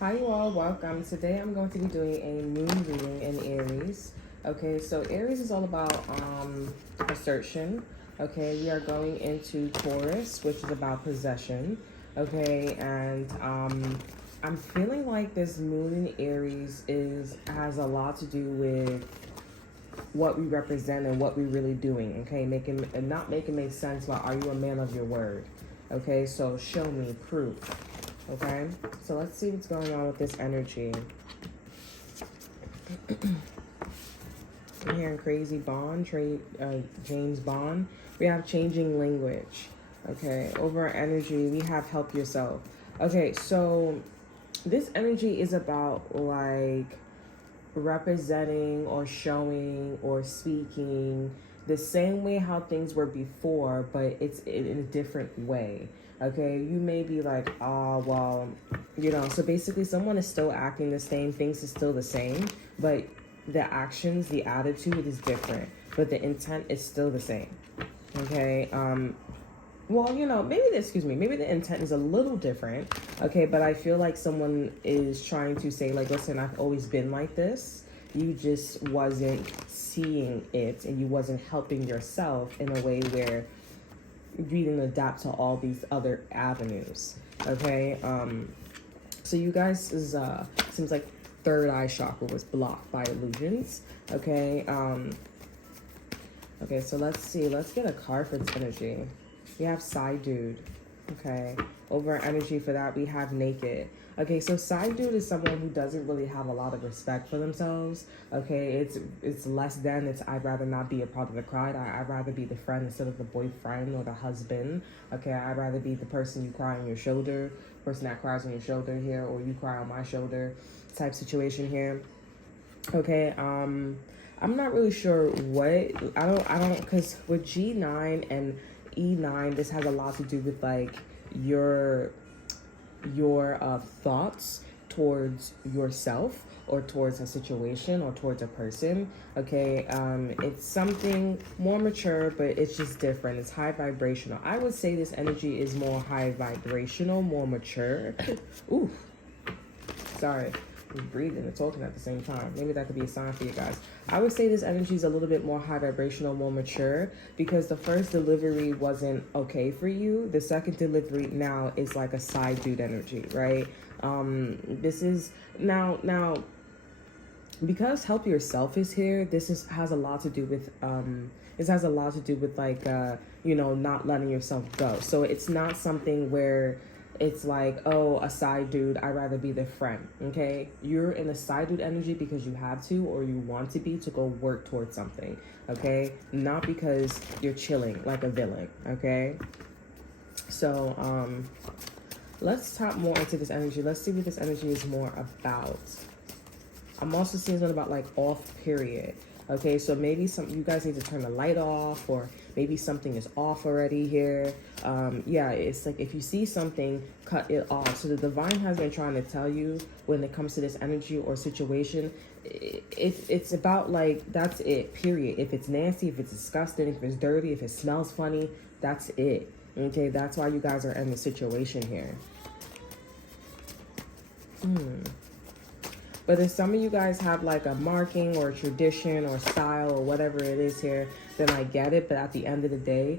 Hi, you all. Welcome. Today I'm going to be doing a moon reading in Aries. Okay, so Aries is all about assertion. Okay, we are going into Taurus, which is about possession. Okay, and I'm feeling like this moon in Aries is has a lot to do with what we represent and what we're really doing. Okay, making and not making make sense, but are you a man of your word? Okay, so show me proof. Okay, so let's see what's going on with this energy. I'm hearing crazy Bond, James Bond. We have changing language. Okay, over our energy, we have help yourself. Okay, so this energy is about like representing or showing or speaking the same way how things were before, but it's in a different way. Okay, you may be like, oh, well, so basically someone is still acting the same, things is still the same, but the actions, the attitude is different, but the intent is still the same. Okay, well, maybe the intent is a little different. Okay, but I feel like someone is trying to say, like, listen, I've always been like this. You just wasn't seeing it and you wasn't helping yourself in a way where you didn't adapt to all these other avenues. Okay, so you guys is seems like third eye chakra was blocked by illusions. Okay, okay, so let's see. Let's get a card for this energy. We have side dude. Okay. Over energy for that, we have naked. Okay, so side dude is someone who doesn't really have a lot of respect for themselves. Okay, it's less than, it's I'd rather not be a part of the crowd. I'd rather be the friend instead of the boyfriend or the husband. Okay, I'd rather be the person you cry on your shoulder, person that cries on your shoulder here, or you cry on my shoulder type situation here. Okay, I'm not really sure what I don't because with G9 and E9, this has a lot to do with like your thoughts towards yourself or towards a situation or towards a person. Okay, it's something more mature, but it's just different. It's high vibrational. I would say this energy is more high vibrational, more mature. Ooh, sorry. Breathing and talking at the same time. Maybe that could be a sign for you guys. I would say this energy is a little bit more high vibrational, more mature, because the first delivery wasn't okay for you. The second delivery now is like a side dude energy, right? This is now because help yourself is here. Has a lot to do with this has a lot to do with like not letting yourself go. So it's not something where it's like, oh, a side dude, I'd rather be the friend. Okay, you're in a side dude energy because you have to or you want to be to go work towards something. Okay, not because you're chilling like a villain. Okay, so let's tap more into this energy. Let's see what this energy is more about. I'm also seeing something about like off period. Okay, so maybe you guys need to turn the light off, or maybe something is off already here. Yeah, it's like if you see something, cut it off. So the divine has been trying to tell you when it comes to this energy or situation, it's about like, that's it, period. If it's nasty, if it's disgusting, if it's dirty, if it smells funny, that's it. Okay, that's why you guys are in the situation here. But if some of you guys have like a marking or a tradition or style or whatever it is here, then I get it. But at the end of the day,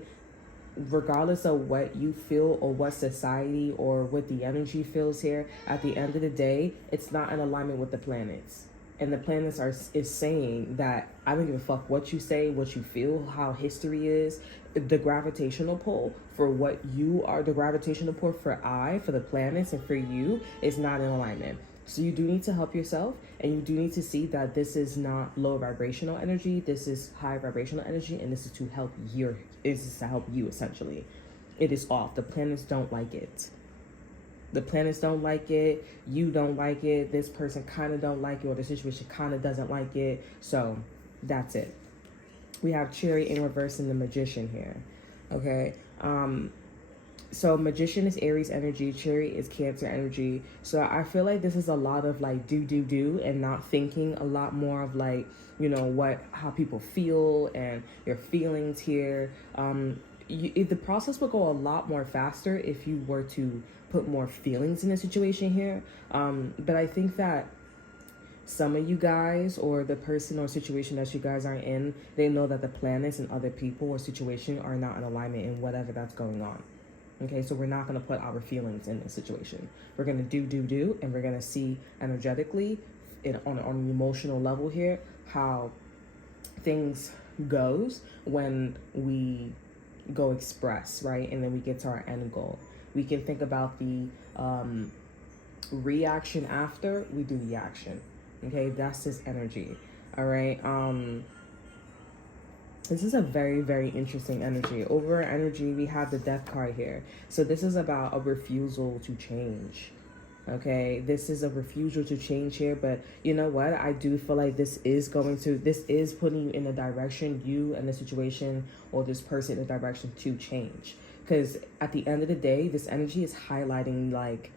regardless of what you feel or what society or what the energy feels here, at the end of the day, it's not in alignment with the planets. And the planets is saying that I don't give a fuck what you say, what you feel, how history is. The gravitational pull for what you are, the gravitational pull for the planets and for you is not in alignment. So you do need to help yourself, and you do need to see that this is not low vibrational energy. This is high vibrational energy, and this is to help you essentially. It is off. The planets don't like it. The planets don't like it. You don't like it. This person kind of don't like it, or the situation kind of doesn't like it. So that's it. We have Cherry in reverse and the Magician here. Okay. So Magician is Aries energy, Cherry is Cancer energy. So I feel like this is a lot of like do and not thinking, a lot more of like, how people feel and your feelings here. the process would go a lot more faster if you were to put more feelings in the situation here. But I think that some of you guys, or the person or situation that you guys are in, they know that the planets and other people or situation are not in alignment in whatever that's going on. Okay, so we're not going to put our feelings in this situation. We're going to do, and we're going to see energetically, on an emotional level here, how things goes when we go express, right? And then we get to our end goal. We can think about the reaction after we do the action. Okay, that's this energy. All right. This is a very, very interesting energy. Over energy, we have the Death card here. So this is about a refusal to change. Okay, this is a refusal to change here, but you know what? I do feel like this is putting you in a direction, you and the situation or this person in a direction to change. Because at the end of the day, this energy is highlighting like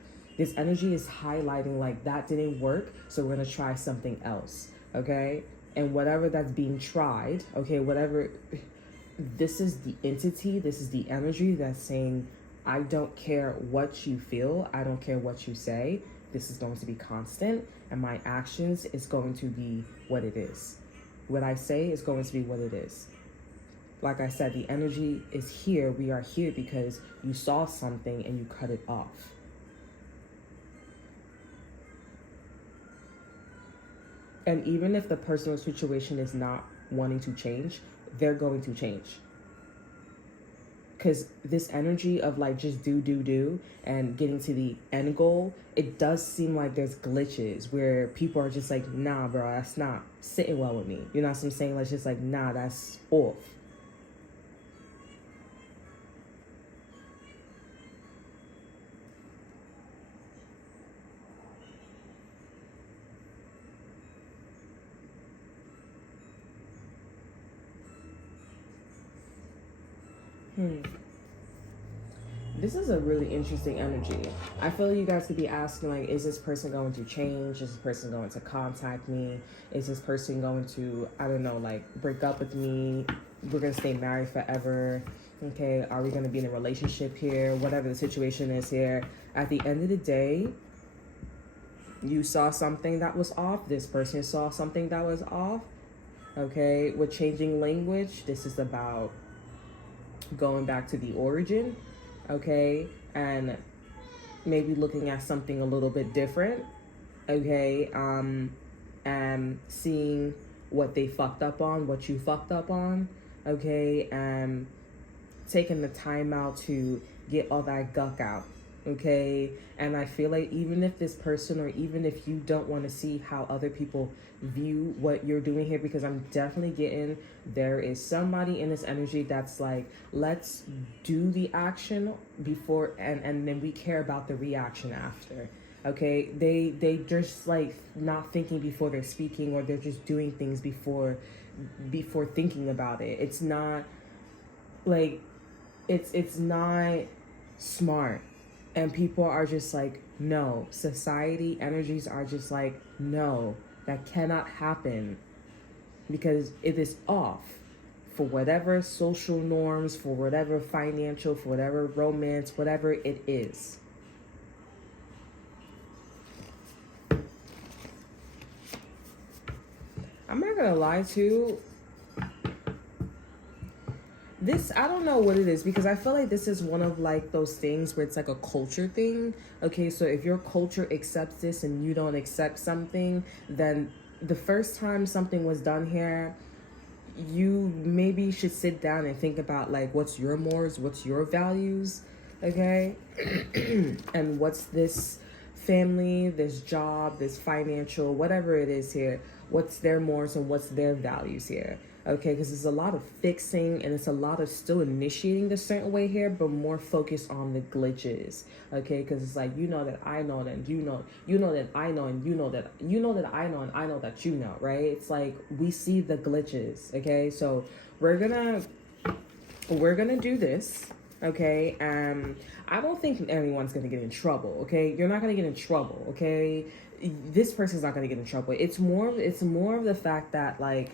that didn't work, so we're gonna try something else. Okay, and whatever that's being tried, okay, this is the entity, this is the energy that's saying, I don't care what you feel, I don't care what you say, this is going to be constant, and my actions is going to be what it is. What I say is going to be what it is. Like I said, the energy is here, we are here because you saw something and you cut it off. And even if the personal situation is not wanting to change, they're going to change. Because this energy of like just do and getting to the end goal, it does seem like there's glitches where people are just like, nah, bro, that's not sitting well with me. You know what I'm saying? Like, just like, nah, that's off. This is a really interesting energy. I feel like you guys could be asking, like, is this person going to change? Is this person going to contact me? Is this person going to, I don't know, like, break up with me? We're going to stay married forever. Okay, are we going to be in a relationship here? Whatever the situation is here. At the end of the day, you saw something that was off. This person saw something that was off. Okay, with changing language, this is about going back to the origin. Okay, and maybe looking at something a little bit different. Okay, and seeing what they fucked up on, what you fucked up on. Okay, and taking the time out to get all that guck out. Okay, and I feel like even if this person, or even if you don't want to see how other people view what you're doing here, because I'm definitely getting there is somebody in this energy that's like, let's do the action before and then we care about the reaction after. Okay, they just like not thinking before they're speaking, or they're just doing things before thinking about it. It's not like it's not smart. And people are just like, no. Society energies are just like, no, that cannot happen, because it is off for whatever social norms, for whatever financial, for whatever romance, whatever it is. I'm not gonna lie to you. This, I don't know what it is, because I feel like this is one of like those things where it's like a culture thing. Okay, so if your culture accepts this and you don't accept something, then the first time something was done here, you maybe should sit down and think about like, what's your mores, what's your values, okay? And what's this family, this job, this financial, whatever it is here, what's their mores and what's their values here. Okay, because there's a lot of fixing and it's a lot of still initiating the certain way here, but more focused on the glitches. Okay, because it's like, you know that I know that you know that I know, and you know that I know, and I know that you know, right? It's like we see the glitches. Okay, so we're gonna do this. Okay, I don't think anyone's gonna get in trouble. Okay, you're not gonna get in trouble. Okay, this person's not gonna get in trouble. It's more of the fact that like,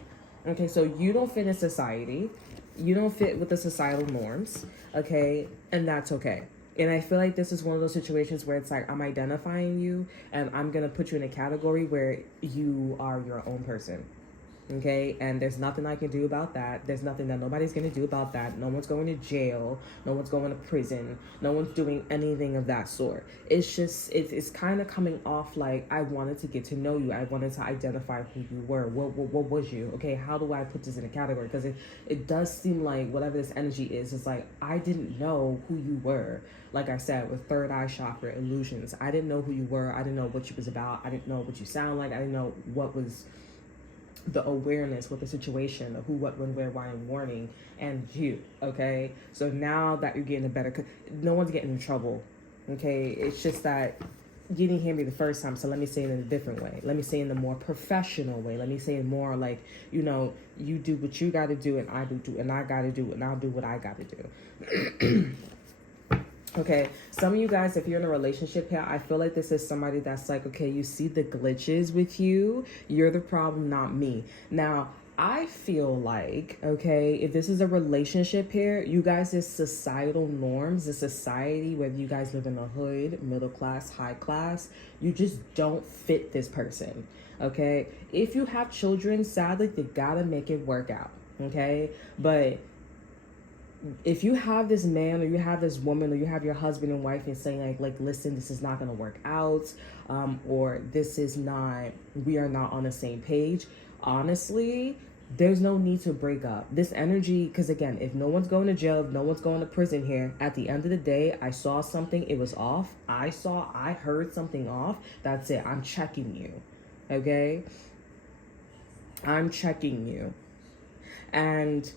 okay, so you don't fit in society, You don't fit with the societal norms, okay? And that's okay. And I feel like this is one of those situations where it's like I'm identifying you and I'm going to put you in a category where you are your own person. Okay, and there's nothing I can do about that. There's nothing that nobody's gonna do about that. No one's going to jail. No one's going to prison. No one's doing anything of that sort. It's just, it's kind of coming off like I wanted to get to know you. I wanted to identify who you were. What was you? Okay, how do I put this in a category? Because it does seem like whatever this energy is, it's like I didn't know who you were. Like I said, with third eye chakra illusions, I didn't know who you were. I didn't know what you was about. I didn't know what you sound like. I didn't know what was the awareness with the situation, the who, what, when, where, why, and warning, and you, okay? So now that you're getting a better, no one's getting in trouble, okay? It's just that you didn't hear me the first time, so let me say it in a different way. Let me say it in a more professional way. Let me say it more like, you know, you do what you got to do, and I do, and I got to do, and I'll do what I got to do. Okay, some of you guys, if you're in a relationship here, I feel like this is somebody that's like, okay, you see the glitches with you. You're the problem, not me. Now, I feel like, okay, if this is a relationship here, you guys' societal norms, the society, whether you guys live in the hood, middle class, high class, you just don't fit this person, okay? If you have children, sadly, they gotta make it work out, okay? But if you have this man or you have this woman or you have your husband and wife and saying like listen, this is not going to work out, or this is not, we are not on the same page, honestly, there's no need to break up. This energy, because again, if no one's going to jail, if no one's going to prison here, at the end of the day, I saw something, it was off. I heard something off. That's it. I'm checking you. Okay? I'm checking you. And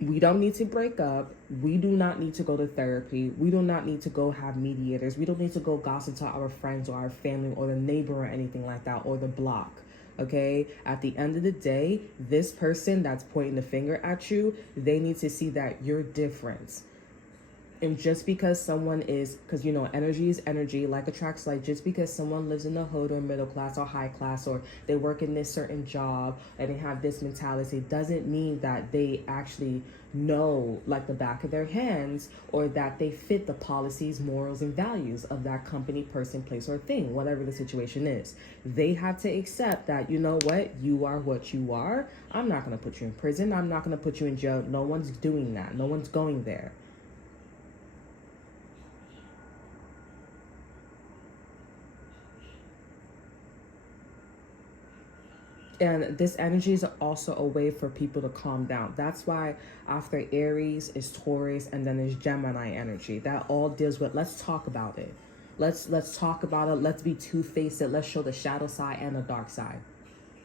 we don't need to break up. We do not need to go to therapy. We do not need to go have mediators. We don't need to go gossip to our friends or our family or the neighbor or anything like that, or the block. Okay? At the end of the day, this person that's pointing the finger at you, they need to see that you're different. And just because someone is, because you know, energy is energy, like attracts like, just because someone lives in the hood or middle class or high class, or they work in this certain job and they have this mentality, doesn't mean that they actually know like the back of their hands, or that they fit the policies, morals, and values of that company, person, place, or thing, whatever the situation is. They have to accept that, you know what, you are what you are. I'm not going to put you in prison. I'm not going to put you in jail. No one's doing that. No one's going there. And this energy is also a way for people to calm down. That's why after Aries is Taurus, and then there's Gemini energy. That all deals with, let's talk about it. Let's talk about it. Let's be two-faced. Let's show the shadow side and the dark side.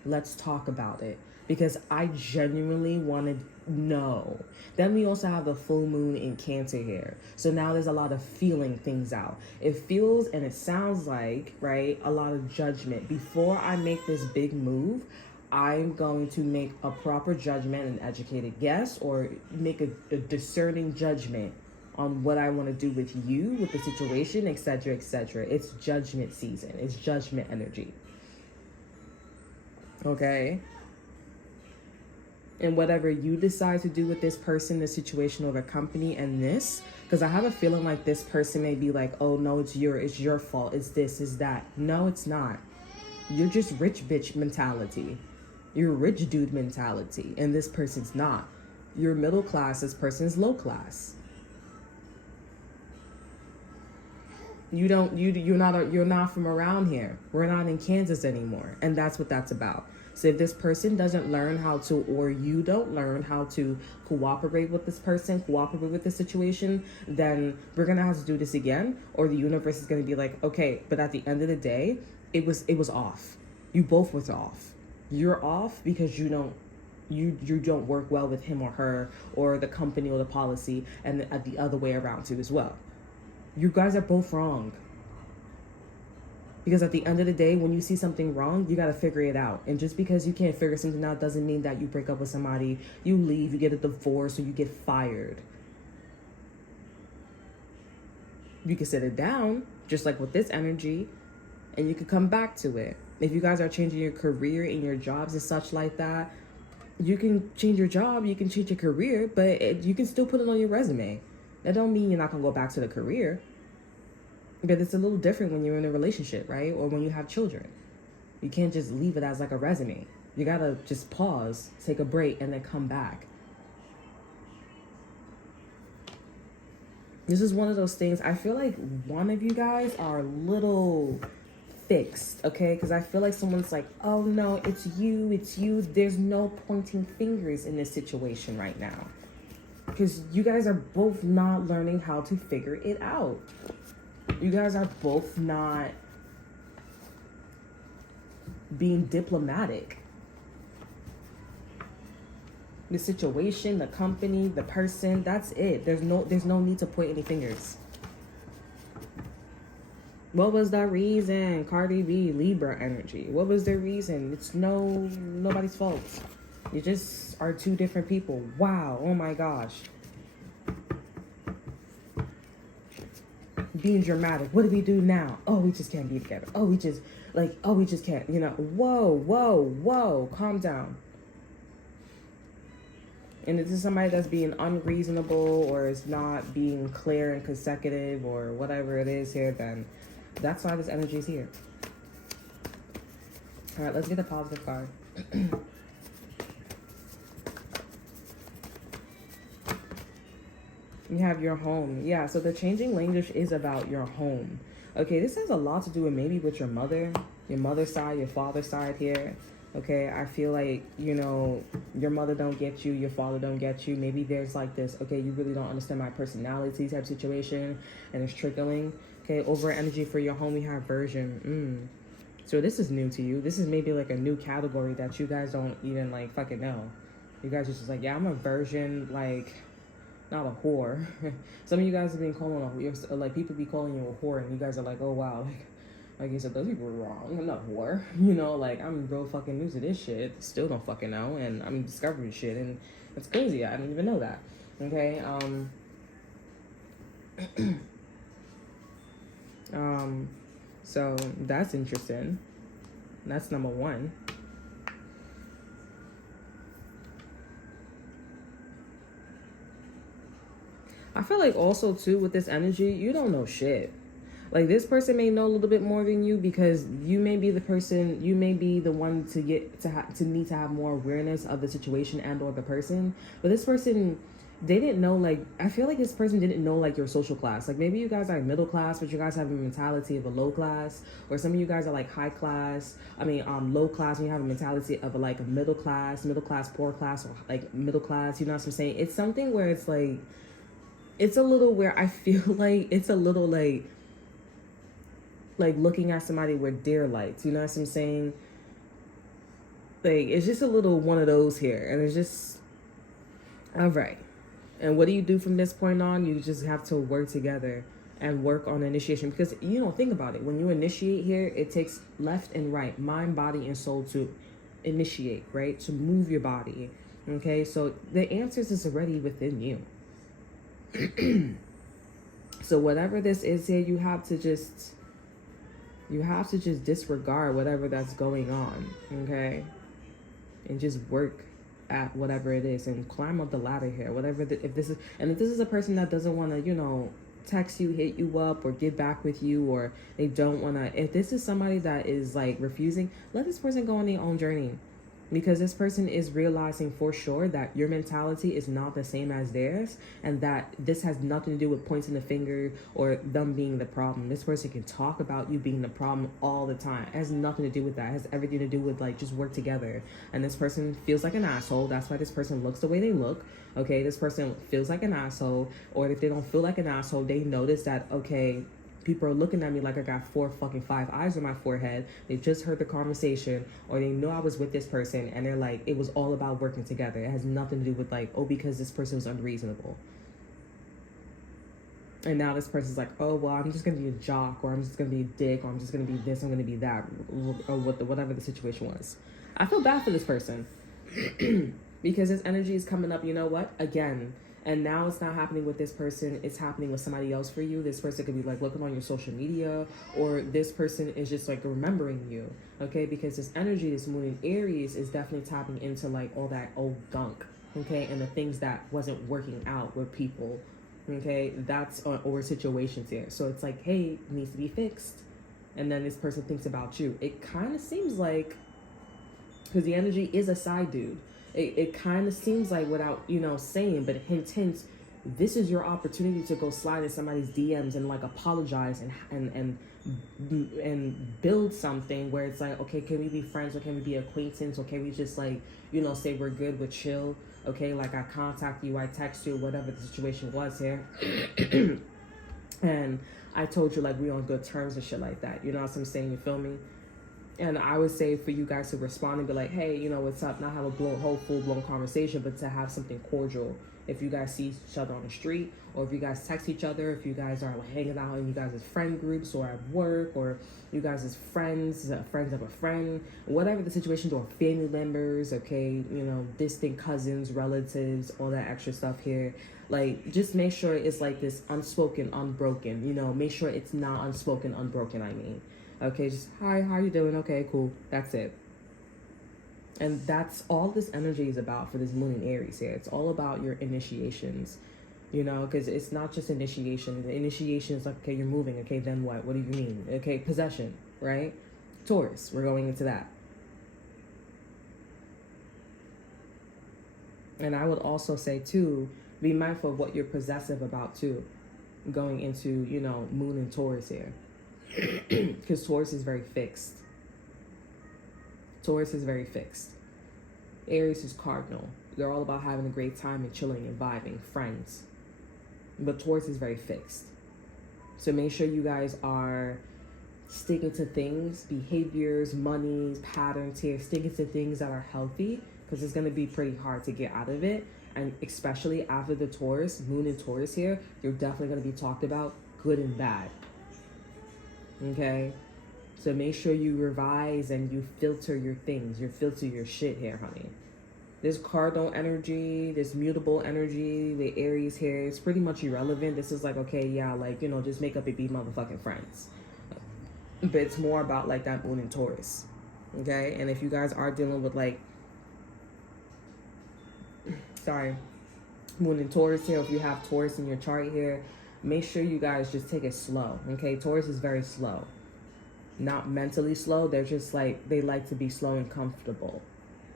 Let's talk about it. Because I genuinely want to know. Then we also have the full moon in Cancer here. So now there's a lot of feeling things out. It feels and it sounds like, right, a lot of judgment. Before I make this big move, I'm going to make a proper judgment, an educated guess, or make a discerning judgment on what I want to do with you, with the situation, etc., etc. It's judgment season. It's judgment energy. Okay? And whatever you decide to do with this person, the situation, or the company, and this, because I have a feeling like this person may be like, oh no, it's your fault, it's this, it's that. No, it's not. You're just rich bitch mentality. You're rich dude mentality, and this person's not. You're middle class, this person's low class. You're not from around here. We're not in Kansas anymore, and that's what that's about. So if this person doesn't learn how to, or you don't learn how to cooperate with this person, cooperate with the situation, then we're gonna have to do this again, or the universe is gonna be like, okay, but at the end of the day, it was off. You both was off. You're off because you don't work well with him or her, or the company or the policy, and the other way around too as well. You guys are both wrong. Because at the end of the day, when you see something wrong, you got to figure it out. And just because you can't figure something out doesn't mean that you break up with somebody, you leave, you get a divorce, or you get fired. You can sit it down, just like with this energy, and you can come back to it. If you guys are changing your career and your jobs and such like that, You can change your job, you can change your career, but you can still put it on your resume. That don't mean you're not gonna go back to the career. But it's a little different when you're in a relationship, right? Or when you have children. You can't just leave it as like a resume. You gotta just pause, take a break, and then come back. This is one of those things. I feel like one of you guys are a little fixed, okay? Because I feel like someone's like, oh no, it's you, it's you. There's no pointing fingers in this situation right now. Because you guys are both not learning how to figure it out. You guys are both not being diplomatic. The situation, the company, the person, that's it. There's no need to point any fingers. What was the reason? Cardi B, Libra energy. What was the reason? It's nobody's fault. You just are two different people. Wow. Oh my gosh. Being dramatic. What do we do now? Oh, we just can't be together. Oh, we just can't. Whoa. Calm down. And if this is somebody that's being unreasonable or is not being clear and consecutive or whatever it is here, then that's why this energy is here. All right, let's get a positive card. You have your home. Yeah, so the changing language is about your home. Okay, this has a lot to do with maybe with your mother's side, your father's side here. Okay, I feel like, your mother don't get you, your father don't get you. Maybe there's like this, okay, you really don't understand my personality type situation, and it's trickling. Okay, over energy for your home, we have version. So this is new to you. This is maybe like a new category that you guys don't even like fucking know. You guys are just like, yeah, I'm a version, like, not a whore. Some of you guys have been calling like people be calling you a whore, and you guys are like, oh wow, like you said, those people are wrong. I'm not a whore. Like I'm real fucking new to this shit. Still don't fucking know, and I'm discovering shit, and it's crazy. I didn't even know that. Okay. So that's interesting. That's number one. I feel like also too with this energy, you don't know shit. Like this person may know a little bit more than you because you may be the person, you may be the one to get to need to have more awareness of the situation and or the person. But this person, they didn't know, like, I feel like this person didn't know like your social class. Like maybe you guys are middle class, but you guys have a mentality of a low class, or some of you guys are like high class. Low class, and you have a mentality of like a middle class, poor class, or like middle class. You know what I'm saying? It's something where it's like, it's a little where I feel like it's a little like looking at somebody with deer lights, you know what I'm saying? Like, it's just a little one of those here. And it's just, all right. And what do you do from this point on? You just have to work together and work on initiation. Because, think about it. When you initiate here, it takes left and right, mind, body, and soul to initiate, right? To move your body. Okay? So the answers is already within you. So whatever this is here, you have to just disregard whatever that's going on, okay? And just work at whatever it is and climb up the ladder here. If this is a person that doesn't want to, text you, hit you up, or get back with you, or they don't want to, if this is somebody that is like refusing, let this person go on their own journey. Because this person is realizing for sure that your mentality is not the same as theirs, and that this has nothing to do with pointing the finger or them being the problem. This person can talk about you being the problem all the time. It has nothing to do with that. It has everything to do with like just work together. And this person feels like an asshole. That's why this person looks the way they look. Okay, this person feels like an asshole. Or if they don't feel like an asshole, they notice that, okay, people are looking at me like I got 5 eyes on my forehead. They just heard the conversation, or they know I was with this person, and they're like, it was all about working together. It has nothing to do with like, oh, because this person was unreasonable. And now this person's like, oh, well, I'm just going to be a jock, or I'm just going to be a dick, or I'm just going to be this, I'm going to be that, or whatever the situation was. I feel bad for this person because this energy is coming up. You know what? Again, And now it's not happening with this person, it's happening with somebody else for you. This person could be like looking on your social media, or this person is just like remembering you, okay? Because this energy, this moon in Aries, is definitely tapping into like all that old gunk, okay? And the things that wasn't working out with people, okay? That's or situations here. So it's like, hey, it needs to be fixed. And then this person thinks about you. It kind of seems like, because the energy is a side dude, it kind of seems like, without saying, but hint, this is your opportunity to go slide in somebody's DMs and like apologize and build something where it's like, okay, can we be friends, or can we be acquaintance, or can we just like say we're good but chill, okay? Like I contact you, I text you, whatever the situation was here, and I told you like we on good terms and shit like that. You know what I'm saying? You feel me? And I would say for you guys to respond and be like, hey, what's up? Not have a whole full-blown conversation, but to have something cordial. If you guys see each other on the street, or if you guys text each other, if you guys are like hanging out in you guys' friend groups, or at work, or you guys as friends of a friend, whatever the situation, or family members, okay, distant cousins, relatives, all that extra stuff here. Like, just make sure it's like this unspoken, unbroken, make sure it's not unspoken, unbroken, I mean. Okay, just, hi, how you doing? Okay, cool. That's it. And that's all this energy is about for this moon in Aries here. It's all about your initiations, because it's not just initiation. The initiation is like, okay, you're moving. Okay, then what? What do you mean? Okay, possession, right? Taurus, we're going into that. And I would also say, too, be mindful of what you're possessive about, too, going into, moon and Taurus here. Because Taurus is very fixed. Taurus is very fixed. Aries is cardinal. They're all about having a great time and chilling and vibing, friends. But Taurus is very fixed. So make sure you guys are sticking to things, behaviors, monies, patterns here, sticking to things that are healthy, because it's going to be pretty hard to get out of it. And especially after the Taurus, moon and Taurus here, you're definitely going to be talked about, good and bad. Okay, so make sure you revise and you filter your things. You filter your shit here, honey. This cardinal energy, this mutable energy, the Aries here, it's pretty much irrelevant. This is like, okay, yeah, like, just make up and be motherfucking friends. But it's more about like that moon and Taurus. Okay, and if you guys are dealing with like, moon and Taurus here, if you have Taurus in your chart here, make sure you guys just take it slow, okay? Taurus is very slow. Not mentally slow. They're just like, they like to be slow and comfortable.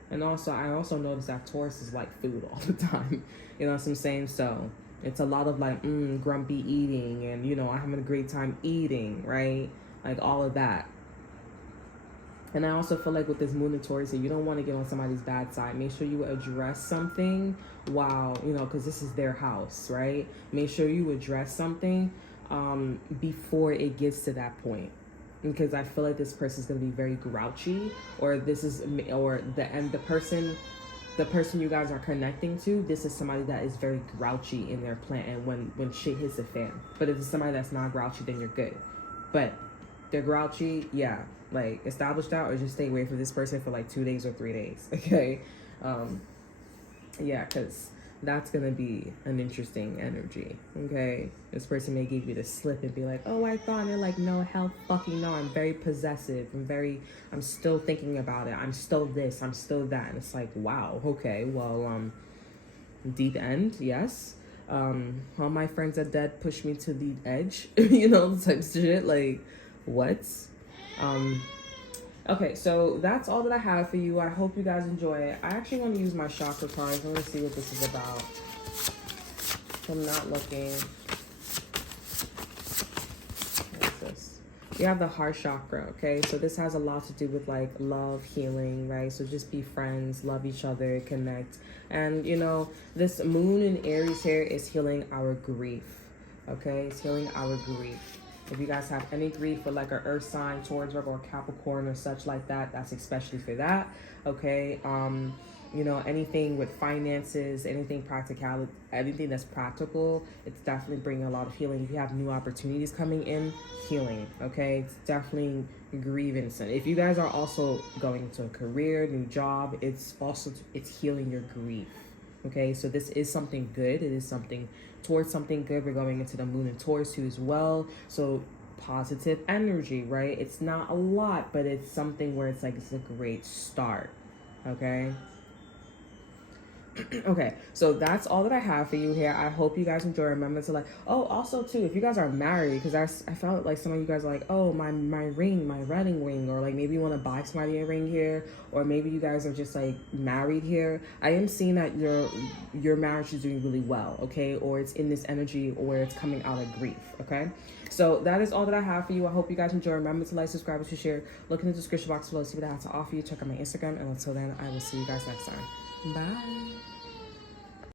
And also, I also noticed that Taurus is like food all the time. You know what I'm saying? So it's a lot of like, grumpy eating and, I'm having a great time eating, right? Like all of that. And I also feel like with this moon and Taurus, you don't want to get on somebody's bad side. Make sure you address something while, because this is their house, right? Make sure you address something before it gets to that point. Because I feel like this person is going to be very grouchy, or the person you guys are connecting to, this is somebody that is very grouchy in their plan and when shit hits the fan. But if it's somebody that's not grouchy, then you're good. But they're grouchy, yeah. Like, establish that, or just stay away from this person for like 2 days or 3 days, okay? Yeah, because that's going to be an interesting energy, okay? This person may give you the slip and be like, oh, I thought, and they're like, no, hell fucking no, I'm very possessive, I'm still thinking about it, I'm still this, I'm still that, and it's like, wow, okay, well, deep end, yes. All my friends are dead, push me to the edge, type of shit, like, what? Okay, so that's all that I have for you. I hope you guys enjoy it. I actually want to use my chakra cards. I want to see what this is about. I'm not looking. What's this? We have the heart chakra, okay? So this has a lot to do with like love, healing, right? So just be friends, love each other, connect. And this moon in Aries here is healing our grief, okay? It's healing our grief. If you guys have any grief with like an earth sign, Taurus, Virgo, or Capricorn or such like that, that's especially for that, okay? Anything with finances, anything practicality, anything that's practical, it's definitely bringing a lot of healing. If you have new opportunities coming in, healing, okay? It's definitely grievance. And if you guys are also going into a career, new job, it's healing your grief, Okay, so this is something good. It is something towards something good. We're going into the moon in Taurus too as well. So positive energy, right? It's not a lot, but it's something where it's like it's a great start. Okay. Okay, so that's all that I have for you here. I hope you guys enjoy. Remember to like, oh, also too, if you guys are married, because I felt like some of you guys are like, oh, my ring, my wedding ring, or like maybe you want to buy somebody a ring here, or maybe you guys are just like married here. I am seeing that your marriage is doing really well, okay, or it's in this energy, or it's coming out of grief, okay. So that is all that I have for you. I hope you guys enjoy. Remember to like, subscribe, and to share. Look in the description box below, see what I have to offer you. Check out my Instagram, and until then, I will see you guys next time. Bye.